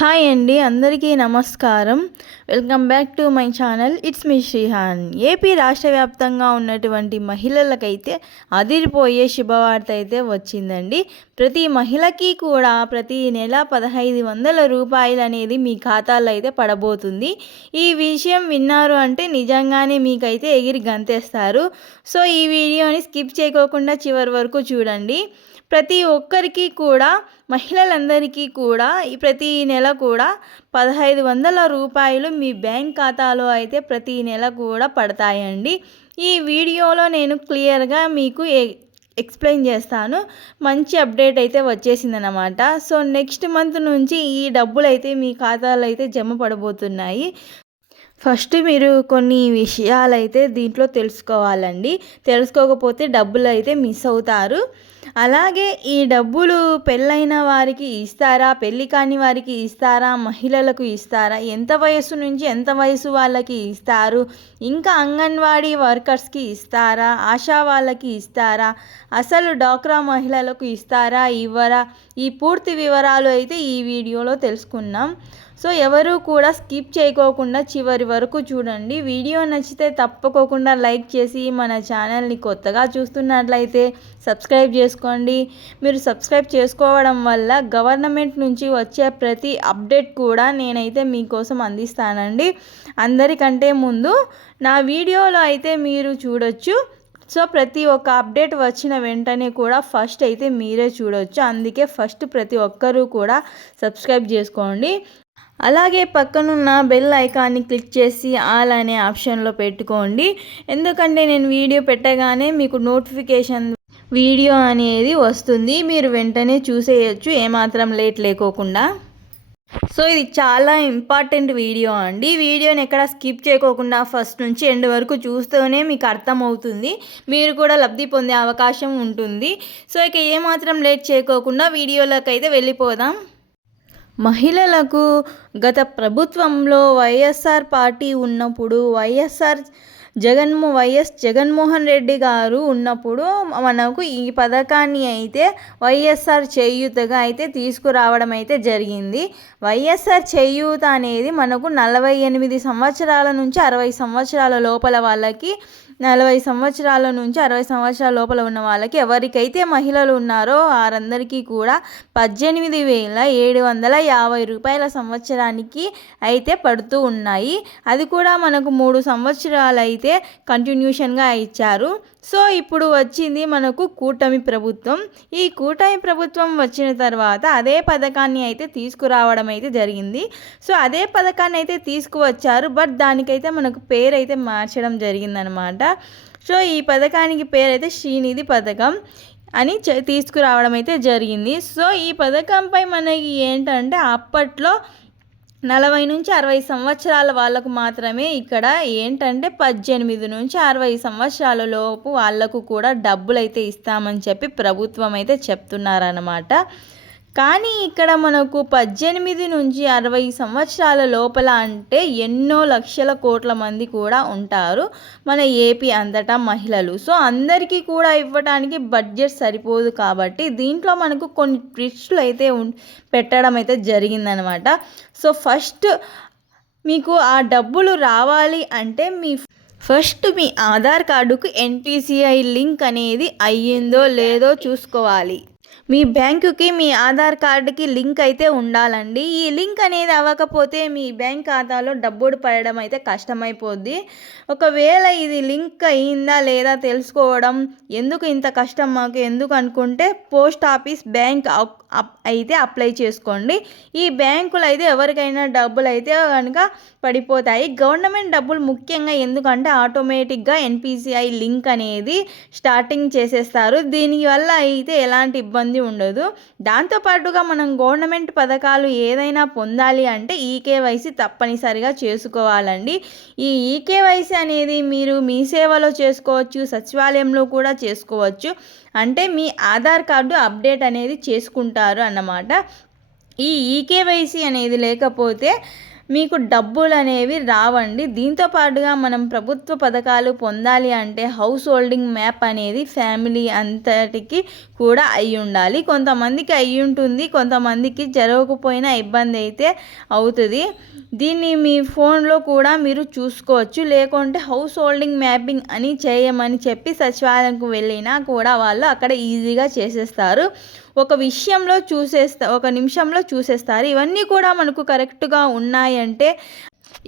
Hi అండి అందరికీ నమస్కారం. Welcome back to my channel. It's me Srihan. AP రాష్ట్ర వ్యాప్తంగా ఉన్నటువంటి మహిళలకైతే అదిరిపోయే శుభవార్త అయితే వచ్చిందండి. ప్రతి మహిళకి కూడా ప్రతి నెల పదహైదు వందల రూపాయలు అనేది మీ ఖాతాలో అయితే పడబోతుంది. ఈ విషయం విన్నారు అంటే నిజంగానే మీకైతే ఎగిరి గంతేస్తారు. సో ఈ వీడియోని స్కిప్ చేయకోకుండా చివరి వరకు చూడండి. ప్రతి ఒక్కరికి కూడా మహిళలందరికీ కూడా ప్రతి నెల కూడా పదహైదు వందల రూపాయలు మీ బ్యాంక్ ఖాతాలో అయితే ప్రతి నెల కూడా పడతాయండి. ఈ వీడియోలో నేను క్లియర్గా మీకు ఎక్స్ప్లెయిన్ చేస్తాను. మంచి అప్డేట్ అయితే వచ్చేసిందనమాట సో నెక్స్ట్ మంత్ నుంచి ఈ డబ్బులు అయితే మీ ఖాతాలో అయితే జమ పడబోతున్నాయి. ఫస్ట్ మీరు కొన్ని విషయాలు అయితే దీంట్లో తెలుసుకోవాలండి. తెలుసుకోకపోతే డబ్బులు అయితే మిస్ అవుతారు. అలాగే ఈ డబ్బులు పెళ్ళైన వారికి ఇస్తారా? పెళ్ళి కాని వారికి ఇస్తారా? మహిళలకు ఇస్తారా? ఎంత వయసు నుంచి ఎంత వయసు వాళ్ళకి ఇస్తారు? ఇంకా అంగన్వాడీ వర్కర్స్కి ఇస్తారా? ఆశా వాళ్ళకి ఇస్తారా? అసలు డాక్రా మహిళలకు ఇస్తారా? ఇవ్వరా? ఈ పూర్తి వివరాలు అయితే ఈ వీడియోలో తెలుసుకున్నాం సో ఎవరు కూడా స్కిప్ చేయకోకుండా చివరి వరకు చూడండి. వీడియో నచ్చితే తప్పకోకుండా లైక్ చేసి మన ఛానల్ని కొత్తగా చూస్తున్నట్లయితే సబ్స్క్రైబ్ చేసుకోండి. మీరు సబ్స్క్రైబ్ చేసుకోవడం వల్ల గవర్నమెంట్ నుంచి వచ్చే ప్రతి అప్డేట్ కూడా నేనైతే మీకోసం అందిస్తానండి. అందరికంటే ముందు నా వీడియోలో అయితే మీరు చూడొచ్చు. సో ప్రతి ఒక్క అప్డేట్ వచ్చిన వెంటనే కూడా ఫస్ట్ అయితే మీరే చూడవచ్చు అందుకే ఫస్ట్ ప్రతి ఒక్కరూ కూడా సబ్స్క్రైబ్ చేసుకోండి. అలాగే పక్కనున్న బెల్ ఐకాన్ని క్లిక్ చేసి ఆల్ అనే ఆప్షన్లో పెట్టుకోండి. ఎందుకంటే నేను వీడియో పెట్టగానే మీకు నోటిఫికేషన్ వీడియో అనేది వస్తుంది. మీరు వెంటనే చూసేయచ్చు. ఏమాత్రం లేట్ లేకోకుండా. సో ఇది చాలా ఇంపార్టెంట్ వీడియో అండి. వీడియోని ఎక్కడ స్కిప్ చేయకోకుండా ఫస్ట్ నుంచి ఎండ్ వరకు చూస్తూనే మీకు అర్థమవుతుంది. మీరు కూడా లబ్ధి పొందే అవకాశం ఉంటుంది. సో ఇక ఏమాత్రం లేట్ చేయకోకుండా వీడియోలోకి అయితే వెళ్ళిపోదాం. మహిళలకు గత ప్రభుత్వంలో వైఎస్ఆర్ పార్టీ ఉన్నప్పుడు వైఎస్ఆర్ జగన్మో వైఎస్ జగన్మోహన్ రెడ్డి గారు ఉన్నప్పుడు మనకు ఈ పథకాన్ని అయితే వైఎస్ఆర్ చేయూతగా అయితే తీసుకురావడం అయితే జరిగింది. వైఎస్ఆర్ చేయూత అనేది మనకు నలభై ఎనిమిది సంవత్సరాల నుంచి అరవై సంవత్సరాల లోపల వాళ్ళకి నలభై సంవత్సరాల నుంచి అరవై సంవత్సరాల లోపల ఉన్న వాళ్ళకి ఎవరికైతే మహిళలు ఉన్నారో వారందరికీ కూడా పద్దెనిమిది వేల ఏడు వందల యాభై రూపాయల సంవత్సరానికి అయితే పడుతూ ఉన్నాయి. అది కూడా మనకు మూడు సంవత్సరాలు అయితే కంటిన్యూషన్గా ఇచ్చారు. సో ఇప్పుడు వచ్చింది మనకు కూటమి ప్రభుత్వం. ఈ కూటమి ప్రభుత్వం వచ్చిన తర్వాత అదే పథకాన్ని అయితే తీసుకురావడం అయితే జరిగింది. సో అదే పథకాన్ని అయితే తీసుకువచ్చారు. బట్ దానికైతే మనకు పేరు అయితే మార్చడం జరిగిందనమాట. సో ఈ పథకానికి పేరు అయితే శ్రీనిధి పథకం అని తీసుకురావడం అయితే జరిగింది. సో ఈ పథకంపై మనకి ఏంటంటే అప్పట్లో నలభై నుంచి అరవై సంవత్సరాల వాళ్ళకు మాత్రమే ఇక్కడ ఏంటంటే పద్దెనిమిది నుంచి అరవై సంవత్సరాల లోపు వాళ్ళకు కూడా డబ్బులు అయితే ఇస్తామని చెప్పి ప్రభుత్వం అయితే చెప్తున్నారనమాట కానీ ఇక్కడ మనకు పద్దెనిమిది నుంచి అరవై సంవత్సరాల లోపల అంటే ఎన్నో లక్షల కోట్ల మంది కూడా ఉంటారు మన ఏపీ అంతటా మహిళలు. సో అందరికీ కూడా ఇవ్వడానికి బడ్జెట్ సరిపోదు కాబట్టి దీంట్లో మనకు కొన్ని ట్రిక్స్లు అయితే పెట్టడం అయితే జరిగిందనమాట. సో ఫస్ట్ మీకు ఆ డబ్బులు రావాలి అంటే మీ ఫస్ట్ మీ ఆధార్ కార్డుకు ఎన్పిసిఐ లింక్ అనేది అయ్యిందో లేదో చూసుకోవాలి. మీ బ్యాంకుకి మీ ఆధార్ కార్డుకి లింక్ అయితే ఉండాలండి. ఈ లింక్ అనేది అవ్వకపోతే మీ బ్యాంక్ ఖాతాలో డబ్బులు పడడం అయితే కష్టమైపోద్ది. ఒకవేళ ఇది లింక్ అయిందా లేదా తెలుసుకోవడం ఎందుకు ఇంత కష్టం మాకు ఎందుకు అనుకుంటే పోస్ట్ ఆఫీస్ బ్యాంక్ అయితే అప్లై చేసుకోండి. ఈ బ్యాంకులు అయితే ఎవరికైనా డబ్బులు అయితే కనుక పడిపోతాయి. గవర్నమెంట్ డబ్బులు ముఖ్యంగా ఎందుకంటే ఆటోమేటిక్గా ఎన్పిసిఐ లింక్ అనేది స్టార్టింగ్ చేసేస్తారు. దీనివల్ల అయితే ఎలాంటి ఇబ్బంది ఇబ్బంది ఉండదు. దాంతోపాటుగా మనం గవర్నమెంట్ పథకాలు ఏదైనా పొందాలి అంటే ఈకేవైసీ తప్పనిసరిగా చేసుకోవాలండి. ఈ ఈకేవైసీ అనేది మీరు మీ సేవలో చేసుకోవచ్చు సచివాలయంలో కూడా చేసుకోవచ్చు. అంటే మీ ఆధార్ కార్డు అప్డేట్ అనేది చేసుకుంటారు అన్నమాట. ఈ ఈకేవైసీ అనేది లేకపోతే మీకు డబ్బులు అనేవి రావండి. దీంతో పాటుగా మనం ప్రభుత్వ పథకాలు పొందాలి అంటే హౌస్ హోల్డింగ్ మ్యాప్ అనేది ఫ్యామిలీ అంతటికి కూడా అయి ఉండాలి. కొంతమందికి అయి ఉంటుంది కొంతమందికి జరగకపోయినా ఇబ్బంది అయితే అవుతుంది. దీన్ని మీ ఫోన్లో కూడా మీరు చూసుకోవచ్చు. లేకుంటే హౌస్ హోల్డింగ్ మ్యాపింగ్ అని చేయమని చెప్పి సచివాలయంకు వెళ్ళినా కూడా వాళ్ళు అక్కడ ఈజీగా చేసేస్తారు. ఒక విషయంలో చూసేస్తా ఒక నిమిషంలో చూసేస్తారు. ఇవన్నీ కూడా మనకు కరెక్ట్గా ఉన్నాయంటే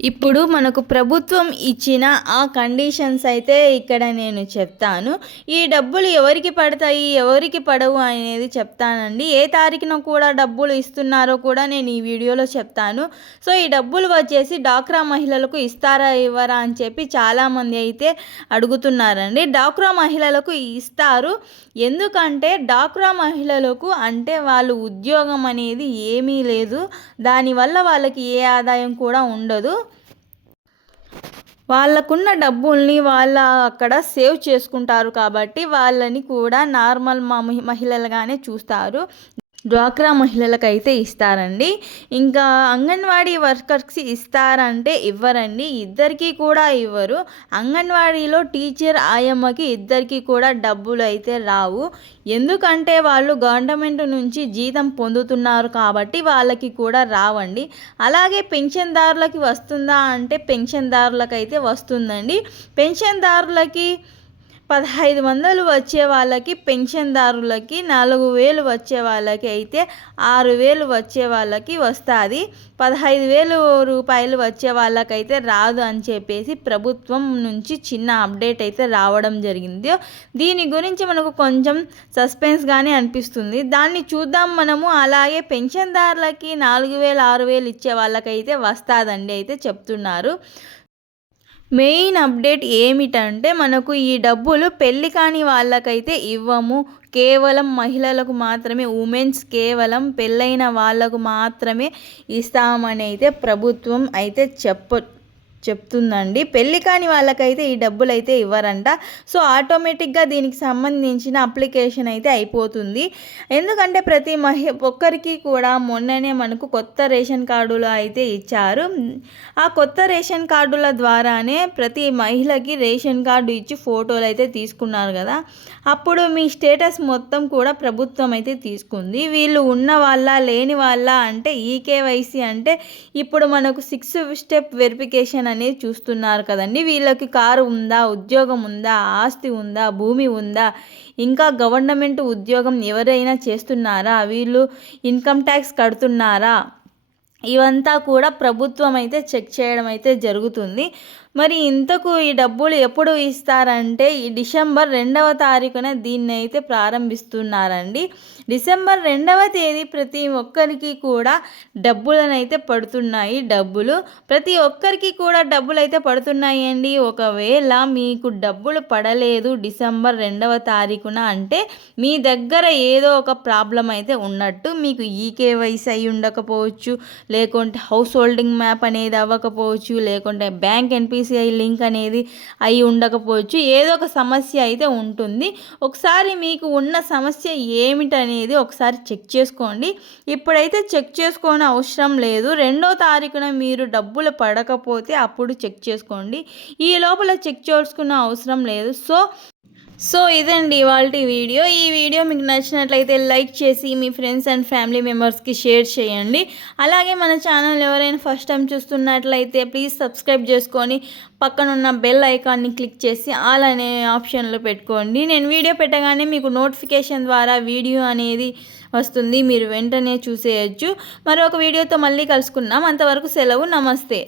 ఇప్పుడు మనకు ప్రభుత్వం ఇచ్చిన ఆ కండిషన్స్ అయితే ఇక్కడ నేను చెప్తాను. ఈ డబ్బులు ఎవరికి పడతాయి ఎవరికి పడవు అనేది చెప్తానండి. ఏ తారీఖున కూడా డబ్బులు ఇస్తున్నారో కూడా నేను ఈ వీడియోలో చెప్తాను. సో ఈ డబ్బులు వచ్చేసి డాక్రా మహిళలకు ఇస్తారా ఇవ్వరా అని చెప్పి చాలామంది అయితే అడుగుతున్నారండి. డాక్రా మహిళలకు ఇస్తారు. ఎందుకంటే డాక్రా మహిళలకు అంటే వాళ్ళు ఉద్యోగం అనేది ఏమీ లేదు. దానివల్ల వాళ్ళకి ఏ ఆదాయం కూడా ఉండదు. వాళ్ళకున్న డబ్బుల్ని వాళ్ళ అక్కడ సేవ్ చేసుకుంటారు కాబట్టి వాళ్ళని కూడా నార్మల్ మహిళలుగానే చూస్తారు. డ్వాక్రా మహిళలకైతే ఇస్తారండి. ఇంకా అంగన్వాడీ వర్కర్స్ ఇస్తారంటే ఇవ్వరండి. ఇద్దరికి కూడా ఇవ్వరు. అంగన్వాడీలో టీచర్ ఆయమ్మకి ఇద్దరికి కూడా డబ్బులు అయితే రావు. ఎందుకంటే వాళ్ళు గవర్నమెంట్ నుంచి జీతం పొందుతున్నారు కాబట్టి వాళ్ళకి కూడా రావండి. అలాగే పెన్షన్దారులకి వస్తుందా అంటే పెన్షన్దారులకైతే వస్తుందండి. పెన్షన్దారులకి పదహైదు వందలు వచ్చే వాళ్ళకి పెన్షన్దారులకి నాలుగు వేలు వచ్చే వాళ్ళకి అయితే ఆరు వేలు వచ్చే వాళ్ళకి వస్తుంది. పదహైదు వేలు రూపాయలు వచ్చే వాళ్ళకైతే రాదు అని చెప్పేసి ప్రభుత్వం నుంచి చిన్న అప్డేట్ అయితే రావడం జరిగింది. దీని గురించి మనకు కొంచెం సస్పెన్స్గానే అనిపిస్తుంది. దాన్ని చూద్దాం మనము. అలాగే పెన్షన్దారులకి నాలుగు వేలు ఆరు వేలు ఇచ్చే వాళ్ళకైతే వస్తుందండి అయితే చెప్తున్నారు. మెయిన్ అప్డేట్ ఏమిటంటే మనకు ఈ డబ్బులు పెళ్ళి కాని వాళ్ళకైతే ఇవ్వము. కేవలం మహిళలకు మాత్రమే ఉమెన్స్ కేవలం పెళ్ళైన వాళ్ళకు మాత్రమే ఇస్తామని అయితే ప్రభుత్వం అయితే చెప్ప చెప్తుందండి. పెళ్ళి కాని వాళ్ళకైతే ఈ డబ్బులు అయితే ఇవ్వరంట. సో ఆటోమేటిక్గా దీనికి సంబంధించిన అప్లికేషన్ అయితే అయిపోతుంది. ఎందుకంటే ప్రతి మహి ఒక్కరికి కూడా మొన్ననే మనకు కొత్త రేషన్ కార్డులు అయితే ఇచ్చారు. ఆ కొత్త రేషన్ కార్డుల ద్వారానే ప్రతి మహిళకి రేషన్ కార్డు ఇచ్చి ఫోటోలు అయితే తీసుకున్నారు కదా. అప్పుడు మీ స్టేటస్ మొత్తం కూడా ప్రభుత్వం అయితే తీసుకుంది. వీళ్ళు ఉన్న వాళ్ళ లేని వాళ్ళ అంటే ఈకేవైసీ అంటే ఇప్పుడు మనకు సిక్స్ స్టెప్ వెరిఫికేషన్ అనేది చూస్తున్నారు కదండి. వీళ్ళకి కారు ఉందా ఉద్యోగం ఉందా ఆస్తి ఉందా భూమి ఉందా ఇంకా గవర్నమెంట్ ఉద్యోగం ఎవరైనా చేస్తున్నారా వీళ్ళు ఇన్కమ్ ట్యాక్స్ కడుతున్నారా ఇవంతా కూడా ప్రభుత్వం అయితే చెక్ చేయడం అయితే జరుగుతుంది. మరి ఇంతకు ఈ డబ్బులు ఎప్పుడు ఇస్తారంటే ఈ డిసెంబర్ రెండవ తారీఖున దీన్ని అయితే ప్రారంభిస్తున్నారండి. డిసెంబర్ రెండవ తేదీ ప్రతి ఒక్కరికి కూడా డబ్బులను అయితే పడుతున్నాయి. డబ్బులు ప్రతి ఒక్కరికి కూడా డబ్బులు అయితే పడుతున్నాయి అండి ఒకవేళ మీకు డబ్బులు పడలేదు డిసెంబర్ రెండవ తారీఖున అంటే మీ దగ్గర ఏదో ఒక ప్రాబ్లం అయితే ఉన్నట్టు మీకు ఈకేవైసీ అయి ఉండకపోవచ్చు లేకుంటే హౌస్ హోల్డింగ్ మ్యాప్ అనేది అవ్వకపోవచ్చు లేకుంటే బ్యాంక్ ఎన్పి బీసీఐ లింక్ అనేది అయి ఉండకపోవచ్చు. ఏదో ఒక సమస్య అయితే ఉంటుంది. ఒకసారి మీకు ఉన్న సమస్య ఏమిటనేది ఒకసారి చెక్ చేసుకోండి. ఇప్పుడైతే చెక్ చేసుకోని అవసరం లేదు. రెండో తారీఖున మీరు డబ్బులు పడకపోతే అప్పుడు చెక్ చేసుకోండి. ఈ లోపల చెక్ చేసుకున్న అవసరం లేదు. సో సో ఇదండి ఇవాళ వీడియో. ఈ వీడియో మీకు నచ్చినట్లయితే లైక్ చేసి మీ ఫ్రెండ్స్ అండ్ ఫ్యామిలీ మెంబర్స్కి షేర్ చేయండి. అలాగే మన ఛానల్ ఎవరైనా ఫస్ట్ టైం చూస్తున్నట్లయితే ప్లీజ్ సబ్స్క్రైబ్ చేసుకొని పక్కనున్న బెల్ ఐకాన్ని క్లిక్ చేసి ఆల్ అనే ఆప్షన్లో పెట్టుకోండి. నేను వీడియో పెట్టగానే మీకు నోటిఫికేషన్ ద్వారా వీడియో అనేది వస్తుంది. మీరు వెంటనే చూసేయచ్చు. మరొక వీడియోతో మళ్ళీ కలుసుకున్నాం అంతవరకు సెలవు. నమస్తే.